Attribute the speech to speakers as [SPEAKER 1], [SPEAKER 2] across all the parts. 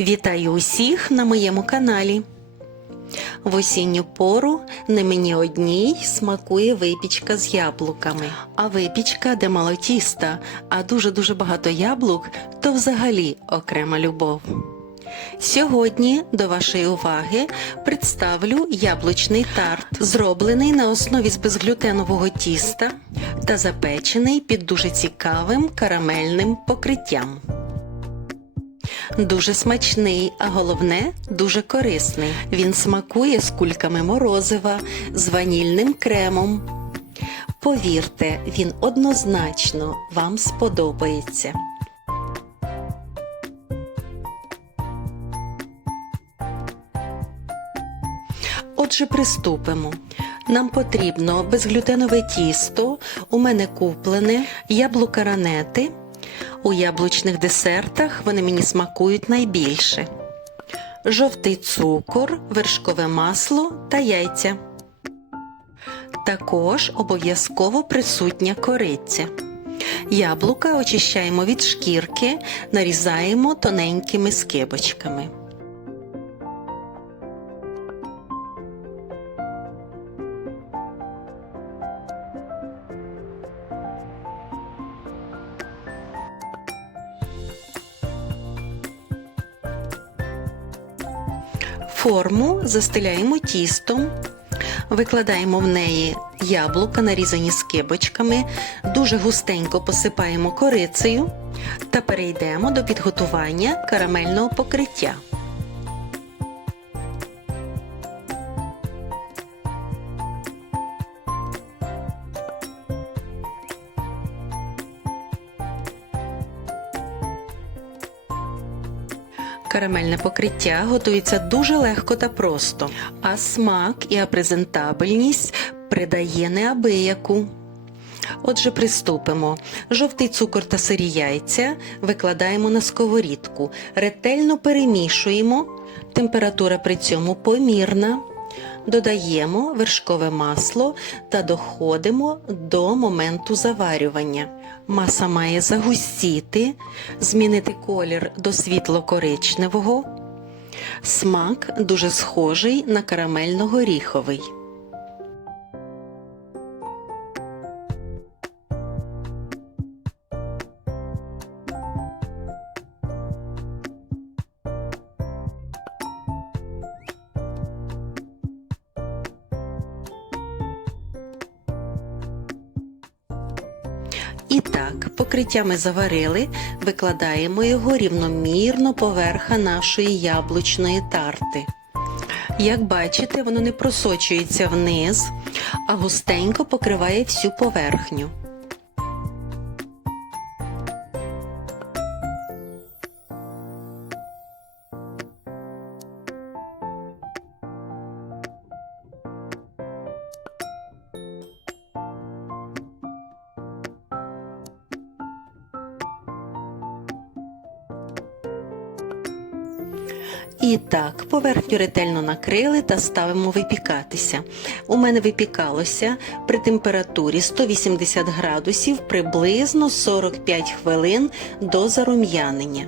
[SPEAKER 1] Вітаю усіх на моєму каналі. В осінню пору не мені одній смакує випічка з яблуками. А випічка, де мало тіста, а дуже-дуже багато яблук, то взагалі окрема любов. Сьогодні до вашої уваги представлю яблучний тарт, зроблений на основі з безглютенового тіста та запечений під дуже цікавим карамельним покриттям. Дуже смачний, а головне дуже корисний. Він смакує з кульками морозива, з ванільним кремом. Повірте, він однозначно вам сподобається. Отже, приступимо. Нам потрібно безглютенове тісто, у мене куплене, яблука ранети. У яблучних десертах вони мені смакують найбільше. Жовтий цукор, вершкове масло та яйця. Також обов'язково присутня кориця. Яблука очищаємо від шкірки, нарізаємо тоненькими скибочками. Форму застеляємо тістом, викладаємо в неї яблука, нарізані скибочками, дуже густенько посипаємо корицею та перейдемо до підготування карамельного покриття. Карамельне покриття готується дуже легко та просто, а смак і презентабельність придає неабияку. Отже, приступимо. Жовтий цукор та сирі яйця викладаємо на сковорідку, ретельно перемішуємо, температура при цьому помірна. Додаємо вершкове масло та доходимо до моменту заварювання. Маса має загустіти, змінити колір до світло-коричневого. Смак дуже схожий на карамельно-горіховий. І так, покриття ми заварили, викладаємо його рівномірно поверха нашої яблучної тарти. Як бачите, воно не просочується вниз, а густенько покриває всю поверхню. І так, поверхню ретельно накрили та ставимо випікатися. У мене випікалося при температурі 180 градусів приблизно 45 хвилин до зарум'янення.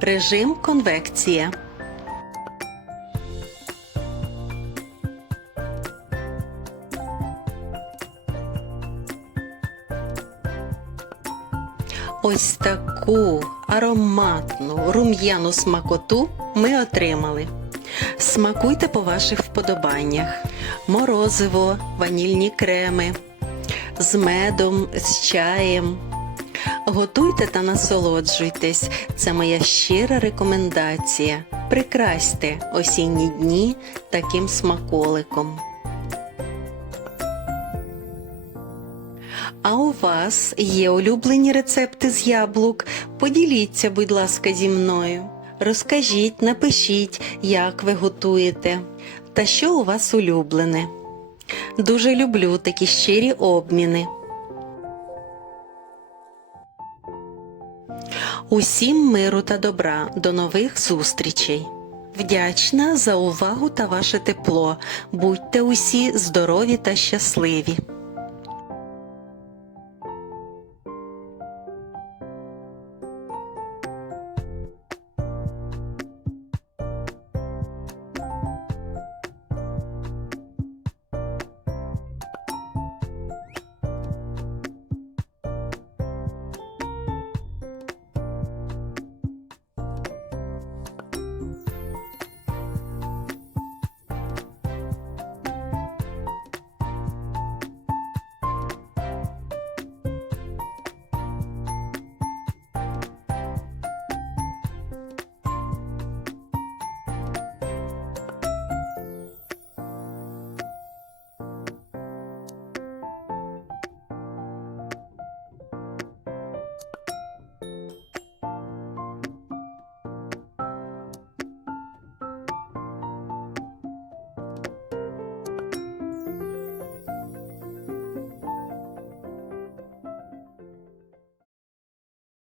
[SPEAKER 1] Режим конвекція. Ось таку ароматну рум'яну смакоту ми отримали. Смакуйте по ваших вподобаннях: морозиво, ванільні креми, з медом, з чаєм. Готуйте та насолоджуйтесь. Це моя щира рекомендація. Прикрасьте осінні дні таким смаколиком. А у вас є улюблені рецепти з яблук? Поділіться, будь ласка, зі мною. Розкажіть, напишіть, як ви готуєте та що у вас улюблене. Дуже люблю такі щирі обміни. Усім миру та добра. До нових зустрічей. Вдячна за увагу та ваше тепло. Будьте усі здорові та щасливі.